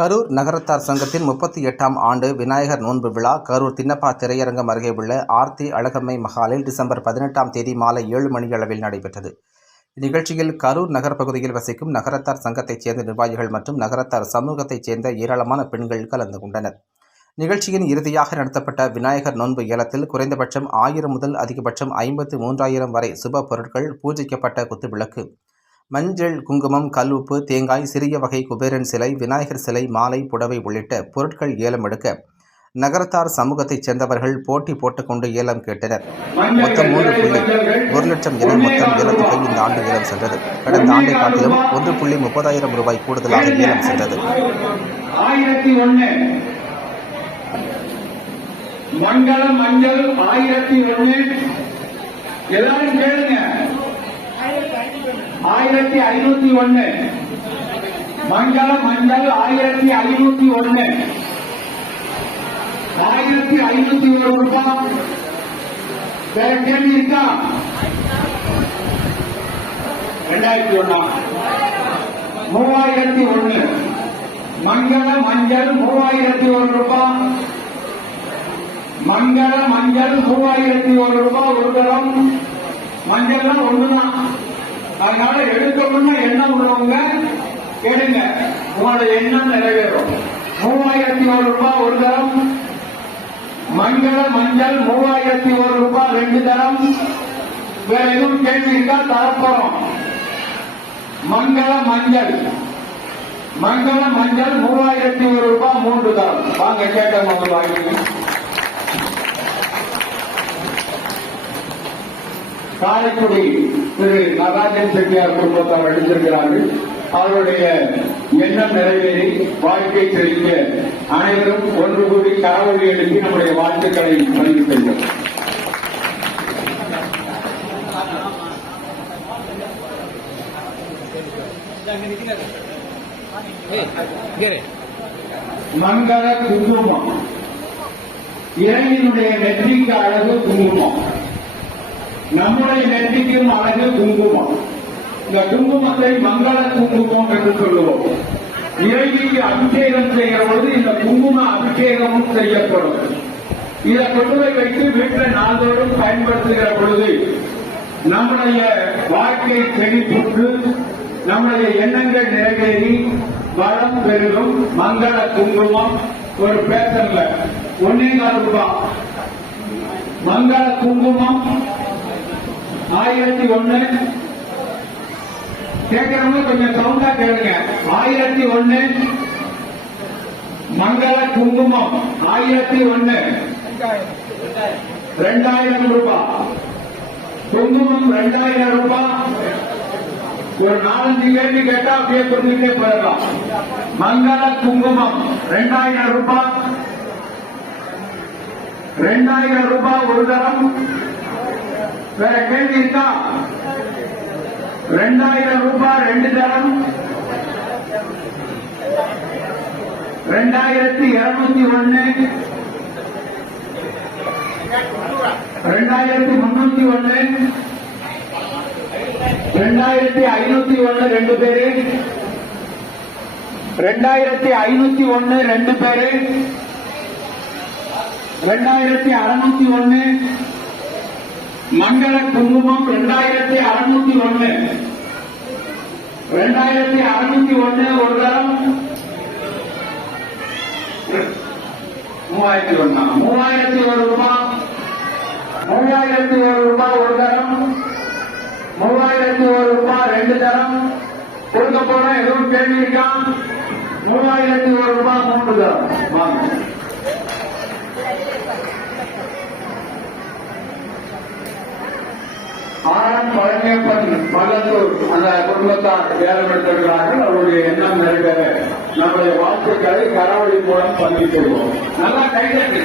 கரூர் நகரத்தார் சங்கத்தின் முப்பத்தி எட்டாம் ஆண்டு விநாயகர் நோன்பு விழா கரூர் தின்னப்பா திரையரங்கம் அருகே உள்ள ஆர்த்தி அழகம்மை மஹாலில் டிசம்பர் பதினெட்டாம் தேதி மாலை ஏழு மணியளவில் நடைபெற்றது. இந்நிகழ்ச்சியில் கரூர் நகர் பகுதியில் வசிக்கும் நகரத்தார் சங்கத்தைச் சேர்ந்த நிர்வாகிகள் மற்றும் நகரத்தார் சமூகத்தைச் சேர்ந்த ஏராளமான பெண்கள் கலந்து கொண்டனர். நிகழ்ச்சியின் இறுதியாக நடத்தப்பட்ட விநாயகர் நோன்பு ஏலத்தில் குறைந்தபட்சம் ஆயிரம் முதல் அதிகபட்சம் ஐம்பத்து மூன்றாயிரம் வரை சுப பொருட்கள் பூஜிக்கப்பட்ட குத்துவிளக்கு மஞ்சள் குங்குமம் கல்உப்பு தேங்காய் சிறிய வகை குபேரன் சிலை விநாயகர் சிலை மாலை புடவை உள்ளிட்ட பொருட்கள் ஏலம் எடுக்க நகரத்தார் சமூகத்தைச் சேர்ந்தவர்கள் போட்டி போட்டுக்கொண்டு ஏலம் கேட்டனர். மொத்தம் மூன்று புள்ளி ஒரு லட்சம் என மொத்தம் ஏலத்தொகை இந்த ஆண்டு ஏலம் சென்றது. கடந்த ஆண்டை காட்டிலும் ஒன்று புள்ளி முப்பதாயிரம் ரூபாய் கூடுதலாக ஏலம் சென்றது. மங்களம் மஞ்சள் ஆயிரத்தி ஒன்று எல்லாரும் கேளுங்க. ஆயிரத்தி ஐநூத்தி ஒண்ணு. மங்களம் மஞ்சள் ஆயிரத்தி ஐநூத்தி ஒண்ணு. ஆயிரத்தி ஐநூத்தி ஒரு ரூபாய் வேற கேள்வி இருக்கா? ரெண்டாயிரத்தி ஒண்ணா. மூவாயிரத்தி ஒண்ணு. மங்கள மஞ்சள் மூவாயிரத்தி ஒரு ரூபாய் மங்கள மஞ்சள் மூவாயிரத்தி ஒரு ரூபாய் ஒரு தரம் மஞ்சள்லாம் ஒண்ணுதான். அதனால எடுக்கணும்னு எண்ணம் உள்ளவங்க கேளுங்க. உங்களோட எண்ணம் நிறைவேறும். மூவாயிரத்தி ஒரு ரூபாய் ஒரு தரம். மங்கள மஞ்சள் மூவாயிரத்தி ஒரு ரூபாய் ரெண்டு தரம். வேற எதுவும் கேள்வி இருக்கா? தரப்போறோம். மங்கள மஞ்சள். மங்கள மஞ்சள் மூவாயிரத்தி ஒரு ரூபாய் மூன்று தரம். வாங்க கேட்டவங்க வாங்கி காரைக்குடி திரு நடராஜன் செட்டியார் குடும்பத்தார் அளித்திருக்கிறார்கள் அவருடைய எண்ணம் நிறைவேறி வாழ்க்கை செழிக்க அனைவரும் ஒன்று கூடி கரவொலி எழுப்பி நம்முடைய வாழ்த்துக்களை பதிவு செய்கிறோம் மங்கள குங்குமம். இறைவனுடைய நெற்றிக்கு அழகு குங்குமம். நம்முடைய நெற்றிக்கும் அழகு குங்குமம். இந்த குங்குமத்தை மங்கள குங்குமம் என்று சொல்லுவோம். இறைவிக்கு அபிஷேகம் செய்கிற பொழுது இந்த குங்கும அபிஷேகமும் செய்யப்படும். இதை கொண்டு போய் வைத்து வீட்டில் நாள்தோறும் பயன்படுத்துகிற பொழுது நம்முடைய வாழ்க்கை செழிப்புற்று நம்முடைய எண்ணங்கள் நிறைவேறி வளம் பெருகும். மங்கள குங்குமம் ஒரு பேசன்ல ஒன்னே கால் ரூபாய் மங்கள குங்குமம் ஆயிரத்தி ஒன்னு கேட்கறவங்க கொஞ்சம் சவுண்டா கேளுங்க. ஆயிரத்தி ஒண்ணு. மங்கள குங்குமம். ஆயிரத்தி ஒன்னு ரெண்டாயிரம் ரூபாய் குங்குமம் ரெண்டாயிரம் ரூபாய் ஒரு நாலஞ்சு கேள்வி கேட்டா அப்படியே கொடுத்துட்டே போயிடலாம். மங்கள குங்குமம் ரெண்டாயிரம் ரூபாய் ரெண்டாயிரம் ரூபாய் ஒரு தரம். வேற கேள்வி இருக்கா? ரெண்டாயிரம் ரூபாய் ரெண்டு தரம். ரெண்டாயிரத்தி இருநூத்தி ஒண்ணு. ரெண்டாயிரத்தி முன்னூத்தி ஒண்ணு. ரெண்டாயிரத்தி ஐநூத்தி ஒண்ணு ரெண்டு பேரு. ரெண்டாயிரத்தி ஐநூத்தி ஒண்ணு ரெண்டு பேரு. ரெண்டாயிரத்தி அறுநூத்தி ஒண்ணு. மண்டல குங்குமம் ரெண்டாயிரத்தி அறுநூத்தி ஒண்ணு. ரெண்டாயிரத்தி அறுநூத்தி ஒண்ணு ஒரு தரம். மூவாயிரத்தி ஒன்னா மூவாயிரத்தி ஒரு ரூபாய் மூவாயிரத்தி ஒரு ரூபாய் ஒரு தரம். மூவாயிரத்தி ஒரு ரூபாய் ரெண்டு தரம். கொடுக்க போறோம் எதுவும் கேள்வி இருக்கா? மூவாயிரத்தி ஒரு ரூபாய் மூன்று தரம். வாங்க. ஆனால் பழனியப்பன் மல்லத்தூர் அந்த குடும்பத்தார் ஏலம் அவருடைய எண்ணம் நிறைவேற. நம்முடைய வாழ்த்துக்களை கராவளி மூலம் பதிவு செய்வோம் நல்லா கைதட்டு